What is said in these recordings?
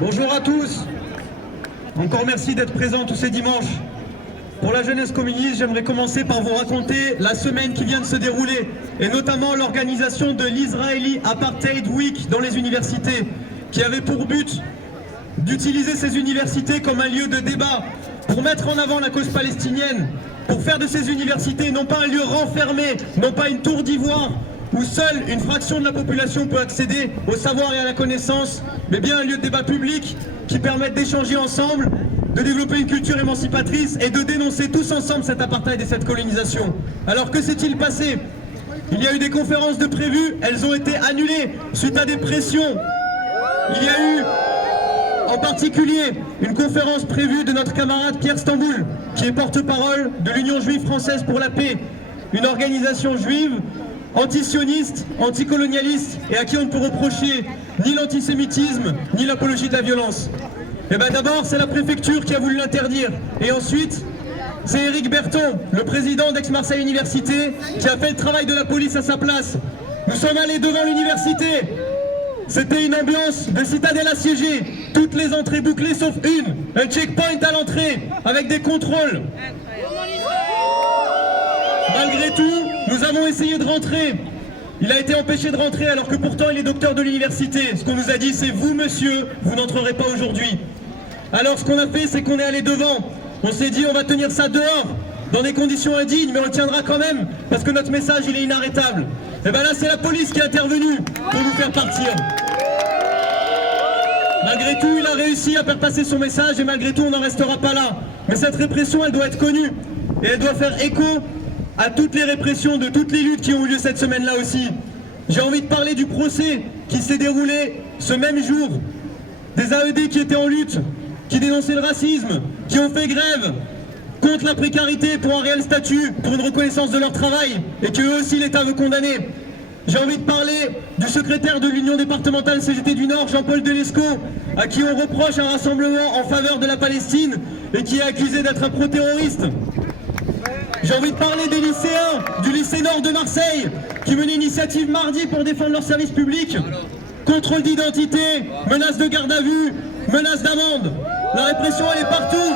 Bonjour à tous. Encore merci d'être présents tous ces dimanches. Pour la jeunesse communiste, j'aimerais commencer par vous raconter la semaine qui vient de se dérouler et notamment l'organisation de l'Israeli Apartheid Week dans les universités qui avait pour but d'utiliser ces universités comme un lieu de débat pour mettre en avant la cause palestinienne, pour faire de ces universités non pas un lieu renfermé, non pas une tour d'ivoire où seule une fraction de la population peut accéder au savoir et à la connaissance, mais bien un lieu de débat public qui permette d'échanger ensemble, de développer une culture émancipatrice et de dénoncer tous ensemble cet apartheid et cette colonisation. Alors que s'est-il passé? Il y a eu des conférences de prévues, elles ont été annulées suite à des pressions. Il y a eu en particulier une conférence prévue de notre camarade Pierre Stamboul, qui est porte-parole de l'Union juive française pour la paix, une organisation juive antisioniste, anticolonialiste et à qui on ne peut reprocher ni l'antisémitisme ni l'apologie de la violence. Et bien d'abord c'est la préfecture qui a voulu l'interdire et ensuite c'est Éric Berton, le président d'Aix-Marseille Université, qui a fait le travail de la police à sa place. Nous sommes allés devant l'université. C'était une ambiance de citadelle assiégée, toutes les entrées bouclées sauf une, un checkpoint à l'entrée avec des contrôles. Malgré tout, nous avons essayé de rentrer. Il a été empêché de rentrer alors que pourtant il est docteur de l'université. Ce qu'on nous a dit c'est vous monsieur, vous n'entrerez pas aujourd'hui. Alors ce qu'on a fait c'est qu'on est allé devant. On s'est dit on va tenir ça dehors, dans des conditions indignes, mais on le tiendra quand même, parce que notre message il est inarrêtable. Et bien là c'est la police qui est intervenue pour nous faire partir. Malgré tout il a réussi à faire passer son message et malgré tout on n'en restera pas là. Mais cette répression elle doit être connue et elle doit faire écho à toutes les répressions de toutes les luttes qui ont eu lieu cette semaine-là aussi. J'ai envie de parler du procès qui s'est déroulé ce même jour, des AED qui étaient en lutte, qui dénonçaient le racisme, qui ont fait grève contre la précarité pour un réel statut, pour une reconnaissance de leur travail, et que eux aussi l'État veut condamner. J'ai envie de parler du secrétaire de l'Union départementale CGT du Nord, Jean-Paul Delesco, à qui on reproche un rassemblement en faveur de la Palestine et qui est accusé d'être un pro-terroriste. J'ai envie de parler des lycéens du lycée Nord de Marseille qui menaient une initiative mardi pour défendre leur service public. Contrôle d'identité, menace de garde à vue, menace d'amende. La répression elle est partout.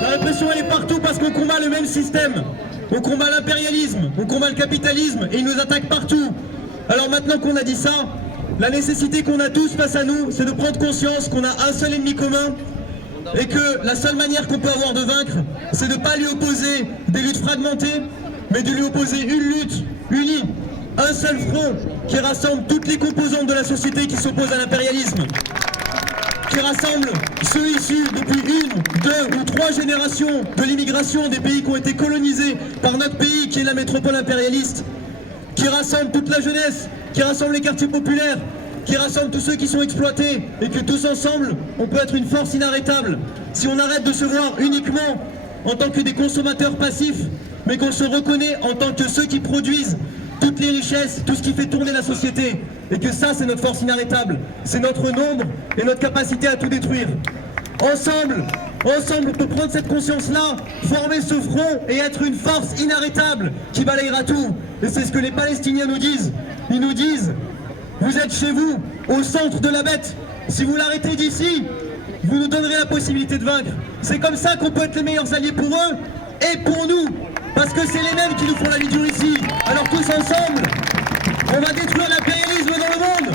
La répression elle est partout parce qu'on combat le même système. On combat l'impérialisme, on combat le capitalisme et ils nous attaquent partout. Alors maintenant qu'on a dit ça, la nécessité qu'on a tous face à nous, c'est de prendre conscience qu'on a un seul ennemi commun et que la seule manière qu'on peut avoir de vaincre, c'est de ne pas lui opposer des luttes fragmentées, mais de lui opposer une lutte unie, un seul front qui rassemble toutes les composantes de la société qui s'opposent à l'impérialisme, qui rassemble ceux issus depuis une, deux ou trois générations de l'immigration des pays qui ont été colonisés par notre pays qui est la métropole impérialiste, qui rassemble toute la jeunesse, qui rassemble les quartiers populaires, qui rassemble tous ceux qui sont exploités et que tous ensemble, on peut être une force inarrêtable. Si on arrête de se voir uniquement en tant que des consommateurs passifs, mais qu'on se reconnaît en tant que ceux qui produisent toutes les richesses, tout ce qui fait tourner la société. Et que ça, c'est notre force inarrêtable. C'est notre nombre et notre capacité à tout détruire. Ensemble, on peut prendre cette conscience-là, former ce front et être une force inarrêtable qui balayera tout. Et c'est ce que les Palestiniens nous disent. Ils nous disent: vous êtes chez vous, au centre de la bête. Si vous l'arrêtez d'ici, vous nous donnerez la possibilité de vaincre. C'est comme ça qu'on peut être les meilleurs alliés pour eux et pour nous. Parce que c'est les mêmes qui nous font la vie dure ici. Alors tous ensemble, on va détruire l'impérialisme dans le monde.